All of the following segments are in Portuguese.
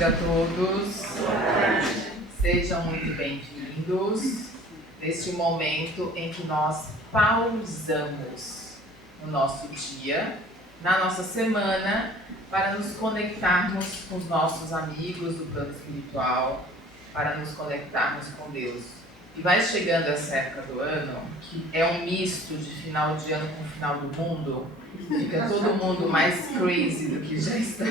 A todos, sejam muito bem-vindos neste momento em que nós pausamos o nosso dia, na nossa semana, para nos conectarmos com os nossos amigos do plano espiritual, para nos conectarmos com Deus. E vai chegando essa época do ano, que é um misto de final de ano com final do mundo, fica todo mundo mais crazy do que já está.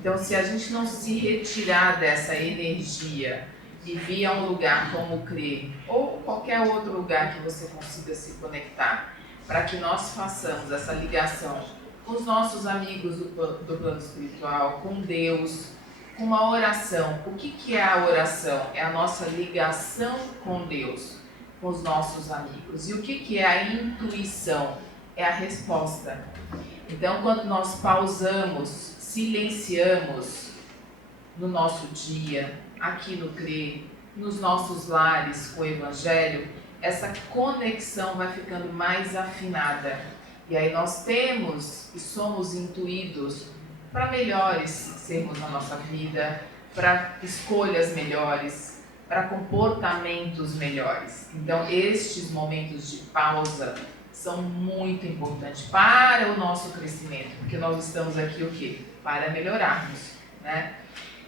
Então, se a gente não se retirar dessa energia e vir a um lugar como o CRE, ou qualquer outro lugar que você consiga se conectar, para que nós façamos essa ligação com os nossos amigos do plano espiritual, com Deus, com uma oração. O que é a oração? É a nossa ligação com Deus, com os nossos amigos. E o que é a intuição? É a resposta. Então, quando nós pausamos, silenciamos no nosso dia, aqui no CRE, nos nossos lares com o Evangelho, essa conexão vai ficando mais afinada. E aí nós temos e somos intuídos para melhores sermos na nossa vida, para escolhas melhores, para comportamentos melhores. Então, estes momentos de pausa são muito importantes para o nosso crescimento, porque nós estamos aqui o quê? Para melhorarmos, né?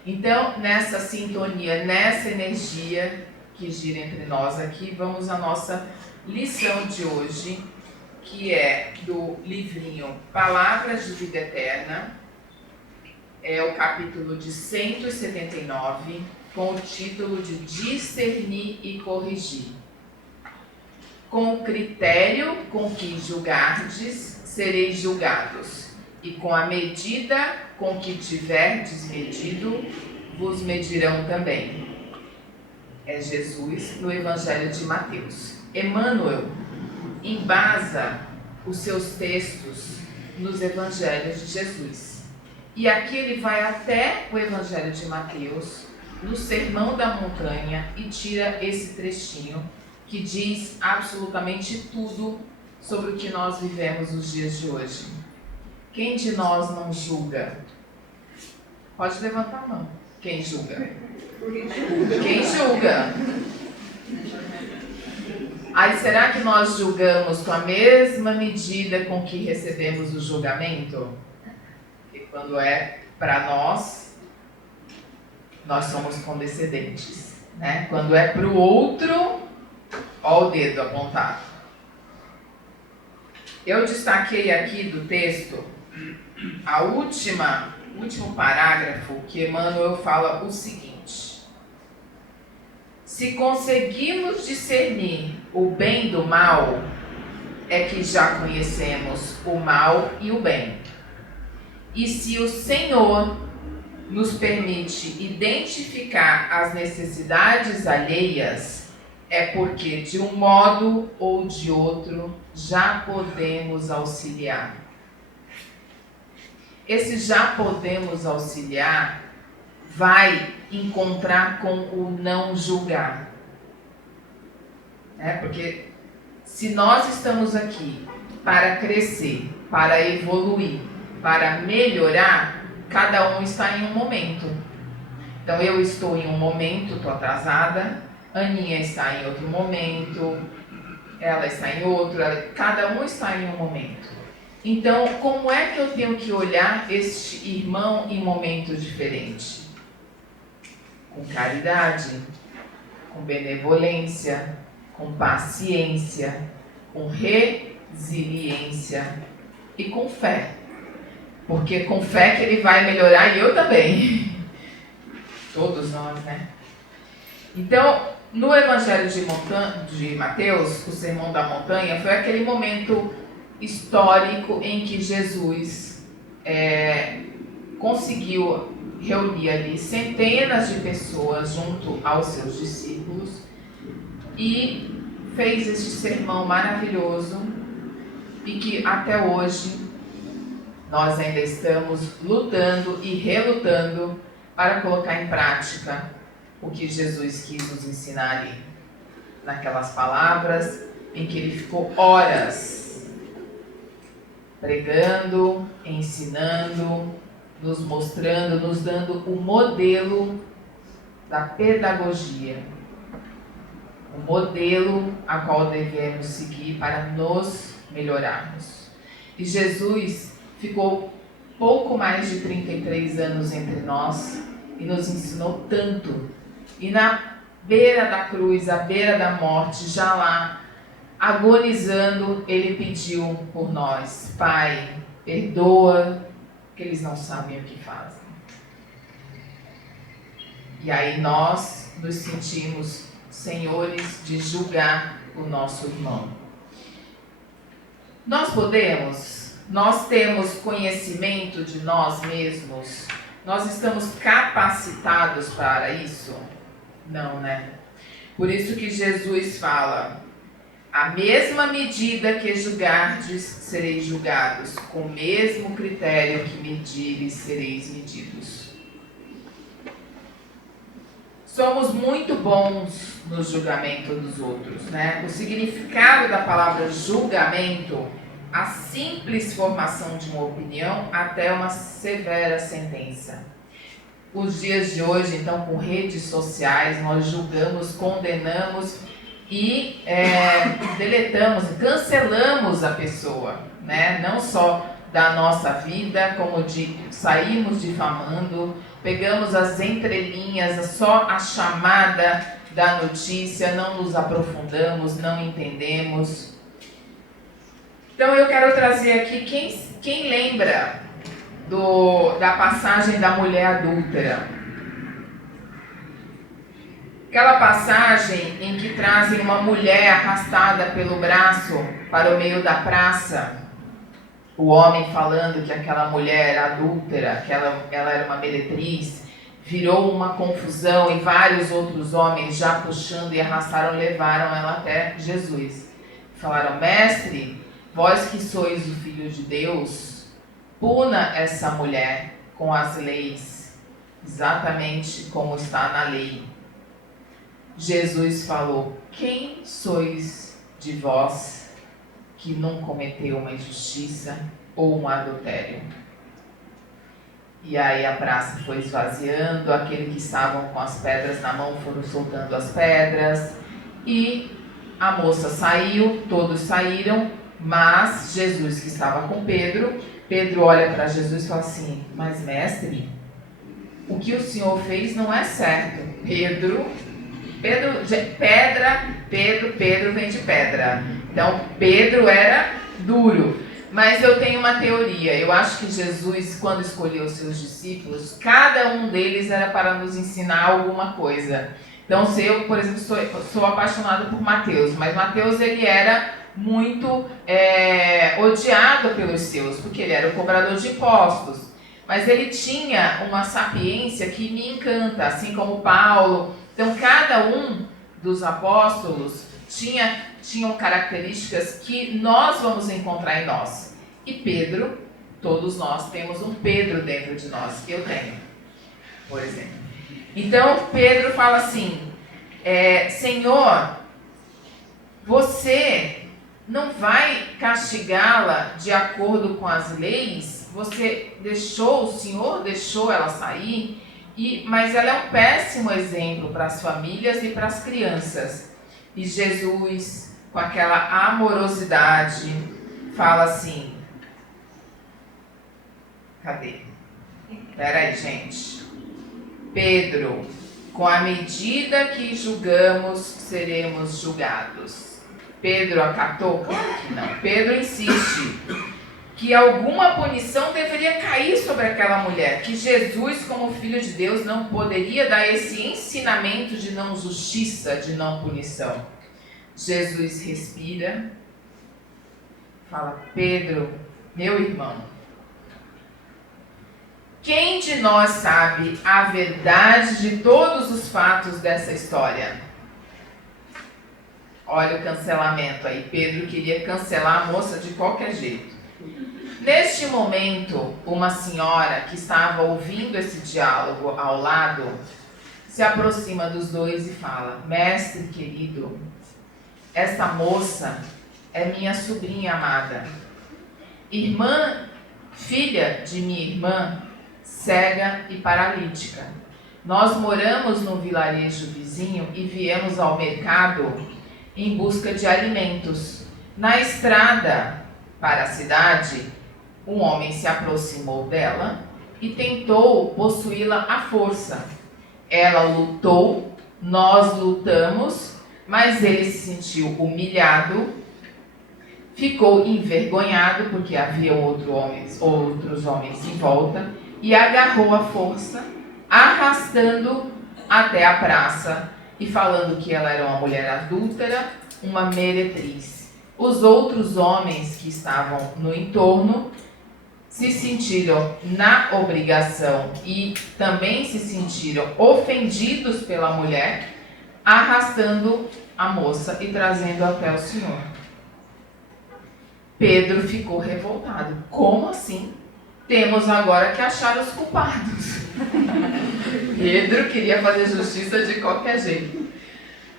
Então, nessa sintonia, nessa energia que gira entre nós aqui, vamos à nossa lição de hoje, que é do livrinho Palavras de Vida Eterna, é o capítulo de 179, com o título de Discernir e Corrigir. Com o critério com que julgardes, sereis julgados, e com a medida com que tiverdes medido, vos medirão também. É Jesus no Evangelho de Mateus. Emmanuel embasa os seus textos nos Evangelhos de Jesus. E aqui ele vai até o Evangelho de Mateus, no Sermão da Montanha, e tira esse trechinho que diz absolutamente tudo sobre o que nós vivemos nos dias de hoje. Quem de nós não julga? Pode levantar a mão. Quem julga? Quem julga? Aí, será que nós julgamos com a mesma medida com que recebemos o julgamento? Porque quando é para nós, nós somos condescendentes, né? Quando é para o outro, ó o dedo apontado. Eu destaquei aqui do texto o último parágrafo que Emmanuel fala o seguinte: se conseguimos discernir o bem do mal, é que já conhecemos o mal e o bem. E se o Senhor nos permite identificar as necessidades alheias, é porque de um modo ou de outro já podemos auxiliar. Esse já podemos auxiliar vai encontrar com o não julgar. Porque se nós estamos aqui para crescer, para evoluir, para melhorar, cada um está em um momento. Então eu estou em um momento, estou atrasada, Aninha está em outro momento, ela está em outro, cada um está em um momento. Então, como é que eu tenho que olhar este irmão em momentos diferentes? Com caridade, com benevolência, com paciência, com resiliência e com fé. Porque com fé que ele vai melhorar, e eu também. Todos nós, né? Então, no Evangelho de Mateus, o Sermão da Montanha, foi aquele momento histórico em que Jesus conseguiu reunir ali centenas de pessoas junto aos seus discípulos e fez este sermão maravilhoso e que até hoje nós ainda estamos lutando e relutando para colocar em prática o que Jesus quis nos ensinar ali, naquelas palavras em que ele ficou horas pregando, ensinando, nos mostrando, nos dando o modelo da pedagogia, o modelo a qual devemos seguir para nos melhorarmos. E Jesus ficou pouco mais de 33 anos entre nós e nos ensinou tanto. E na beira da cruz, à beira da morte, já lá, agonizando, ele pediu por nós: Pai, perdoa, que eles não sabem o que fazem. E aí nós nos sentimos senhores de julgar o nosso irmão. Nós temos conhecimento de nós mesmos? Nós estamos capacitados para isso? Não, né? Por isso que Jesus fala: a mesma medida que julgardes, sereis julgados, com o mesmo critério que medires, sereis medidos. Somos muito bons no julgamento dos outros, né? O significado da palavra julgamento, a simples formação de uma opinião até uma severa sentença. Os dias de hoje, então, com redes sociais, nós julgamos, condenamos e deletamos, cancelamos a pessoa, né? Não só da nossa vida, como saímos difamando, pegamos as entrelinhas, só a chamada da notícia, não nos aprofundamos, não entendemos. Então eu quero trazer aqui, quem lembra da passagem da mulher adúltera? Aquela passagem em que trazem uma mulher arrastada pelo braço para o meio da praça, o homem falando que aquela mulher era adúltera, que ela era uma meretriz, virou uma confusão e vários outros homens já puxando e arrastaram, levaram ela até Jesus. Falaram: Mestre, vós que sois o Filho de Deus, puna essa mulher com as leis, exatamente como está na lei. Jesus falou: quem sois de vós que não cometeu uma injustiça ou um adultério? E aí a praça foi esvaziando, aqueles que estavam com as pedras na mão foram soltando as pedras, e a moça saiu, todos saíram, mas Jesus, que estava com Pedro olha para Jesus e fala assim: mas mestre, o que o senhor fez não é certo. Pedro vem de pedra. Então Pedro era duro. Mas eu tenho uma teoria. Eu acho que Jesus, quando escolheu os seus discípulos, cada um deles era para nos ensinar alguma coisa. Então, se eu, por exemplo, sou apaixonado por Mateus, mas Mateus ele era muito odiado pelos seus, porque ele era o cobrador de impostos. Mas ele tinha uma sapiência que me encanta, assim como Paulo. Então, cada um dos apóstolos tinham características que nós vamos encontrar em nós. E Pedro, todos nós temos um Pedro dentro de nós. Eu tenho, por exemplo. Então, Pedro fala assim: Senhor, você não vai castigá-la de acordo com as leis? O Senhor deixou ela sair, mas ela é um péssimo exemplo para as famílias e para as crianças. E Jesus, com aquela amorosidade, fala assim: cadê? Peraí, gente. Pedro, com a medida que julgamos, seremos julgados. Pedro acatou? Claro que não. Pedro insiste que alguma punição deveria cair sobre aquela mulher, que Jesus, como Filho de Deus, não poderia dar esse ensinamento de não justiça, de não punição. Jesus respira, fala: Pedro, meu irmão, quem de nós sabe a verdade de todos os fatos dessa história? Olha o cancelamento aí. Pedro queria cancelar a moça de qualquer jeito. Neste momento, uma senhora que estava ouvindo esse diálogo ao lado se aproxima dos dois e fala: Mestre querido, esta moça é minha sobrinha amada, irmã, filha de minha irmã. cega e paralítica. Nós moramos num vilarejo vizinho e viemos ao mercado em busca de alimentos. Na estrada para a cidade, um homem se aproximou dela e tentou possuí-la à força. Ela lutou, nós lutamos, mas ele se sentiu humilhado, ficou envergonhado porque havia outros homens em volta e agarrou à força, arrastando até a praça e falando que ela era uma mulher adúltera, uma meretriz. Os outros homens que estavam no entorno se sentiram na obrigação e também se sentiram ofendidos pela mulher, arrastando a moça e trazendo até o Senhor. Pedro ficou revoltado. Como assim? Temos agora que achar os culpados. Pedro queria fazer justiça de qualquer jeito.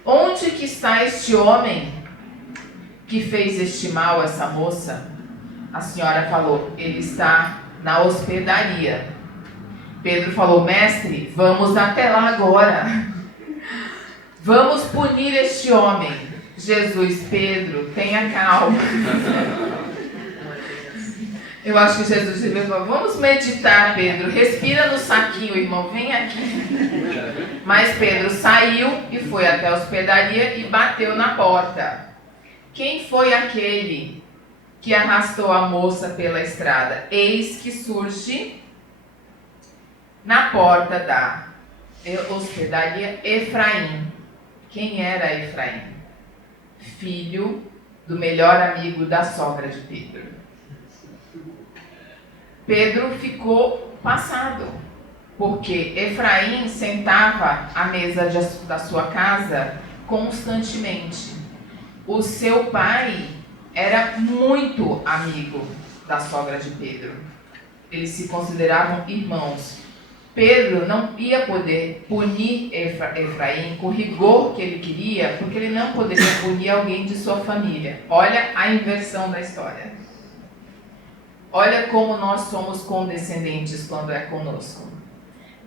Onde que está este homem que fez este mal a essa moça? A senhora falou, ele está na hospedaria. Pedro falou, mestre, vamos até lá agora. Vamos punir este homem. Jesus, Pedro, tenha calma. Eu acho que Jesus disse, vamos meditar, Pedro. Respira no saquinho, irmão, vem aqui. Mas Pedro saiu e foi até a hospedaria e bateu na porta. Quem foi aquele que arrastou a moça pela estrada? Eis que surge na porta da hospedaria Efraim. Quem era Efraim? Filho do melhor amigo da sogra de Pedro. Pedro ficou passado, porque Efraim sentava à mesa da sua casa constantemente. O seu pai era muito amigo da sogra de Pedro. Eles se consideravam irmãos. Pedro não ia poder punir Efraim com o rigor que ele queria, porque ele não poderia punir alguém de sua família. Olha a inversão da história. Olha como nós somos condescendentes quando é conosco.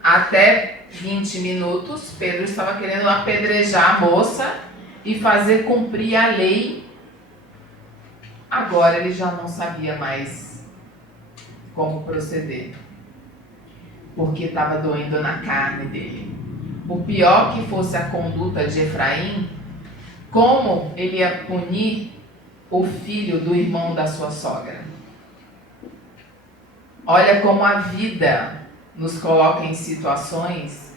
Até 20 minutos, Pedro estava querendo apedrejar a moça e fazer cumprir a lei. Agora ele já não sabia mais como proceder, porque estava doendo na carne dele. O pior que fosse a conduta de Efraim, como ele ia punir o filho do irmão da sua sogra? Olha como a vida nos coloca em situações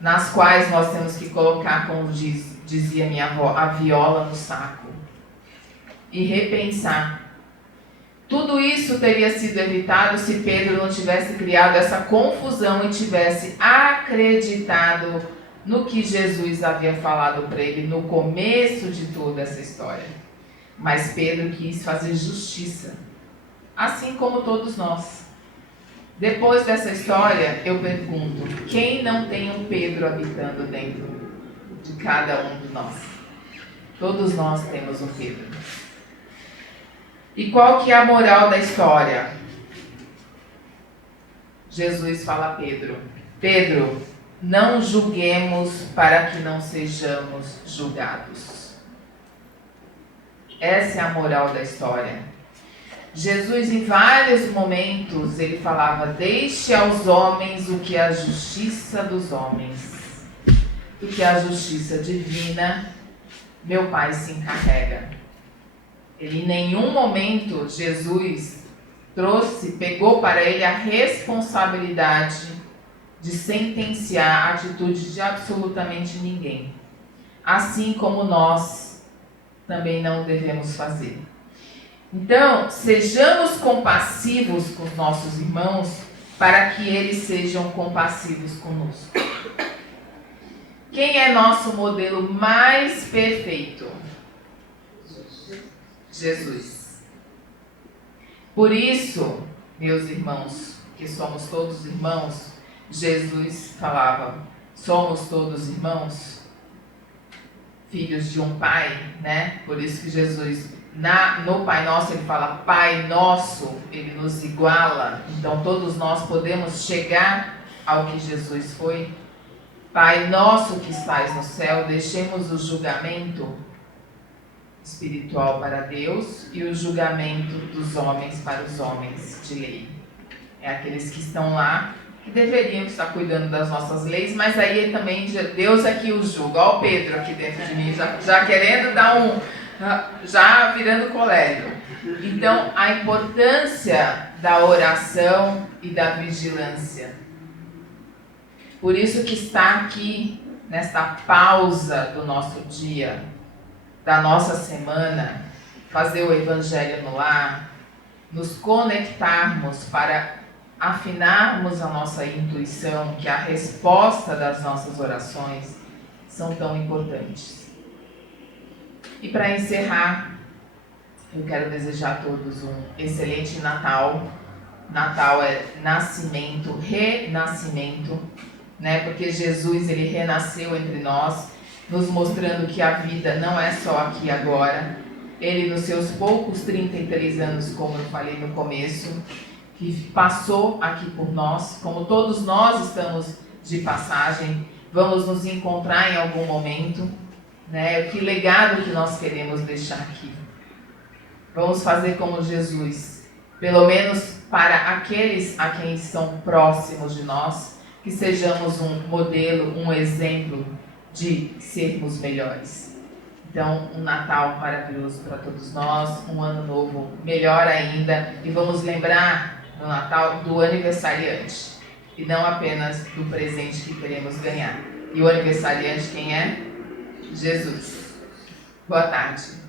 nas quais nós temos que colocar, como dizia minha avó, a viola no saco e repensar. Tudo isso teria sido evitado se Pedro não tivesse criado essa confusão e tivesse acreditado no que Jesus havia falado para ele no começo de toda essa história. Mas Pedro quis fazer justiça, assim como todos nós. Depois dessa história, eu pergunto, quem não tem um Pedro habitando dentro de cada um de nós? Todos nós temos um Pedro. E qual que é a moral da história? Jesus fala a Pedro, Pedro, não julguemos para que não sejamos julgados. Essa é a moral da história. Jesus, em vários momentos, ele falava, deixe aos homens o que é a justiça dos homens, o que é a justiça divina, meu Pai se encarrega. Ele, em nenhum momento, Jesus pegou para ele a responsabilidade de sentenciar a atitude de absolutamente ninguém. Assim como nós também não devemos fazer. Então, sejamos compassivos com os nossos irmãos para que eles sejam compassivos conosco. Quem é nosso modelo mais perfeito? Jesus. Por isso, meus irmãos, que somos todos irmãos, Jesus falava, somos todos irmãos, filhos de um pai, né? Por isso que Jesus No Pai Nosso ele fala Pai Nosso, ele nos iguala, então todos nós podemos chegar ao que Jesus foi. Pai Nosso que estais no céu, deixemos o julgamento espiritual para Deus e o julgamento dos homens para os homens de lei. É aqueles que estão lá, que deveriam estar cuidando das nossas leis, mas aí também Deus é que os julga. Olha o Pedro aqui dentro de mim, já querendo dar já virando colérico. Então, a importância da oração e da vigilância. Por isso que está aqui, nesta pausa do nosso dia, da nossa semana, fazer o Evangelho no lar, nos conectarmos para afinarmos a nossa intuição, que a resposta das nossas orações são tão importantes. E para encerrar, eu quero desejar a todos um excelente Natal. Natal é nascimento, renascimento, né? Porque Jesus ele renasceu entre nós, nos mostrando que a vida não é só aqui e agora. Ele, nos seus poucos 33 anos, como eu falei no começo, que passou aqui por nós, como todos nós estamos de passagem, vamos nos encontrar em algum momento, né? Que legado que nós queremos deixar aqui? Vamos fazer como Jesus, pelo menos para aqueles a quem estão próximos de nós, que sejamos um modelo, um exemplo de sermos melhores. Então, um Natal maravilhoso para todos nós, um ano novo melhor ainda, e vamos lembrar no Natal do aniversariante, e não apenas do presente que queremos ganhar. E o aniversariante quem é? Jesus. Boa tarde.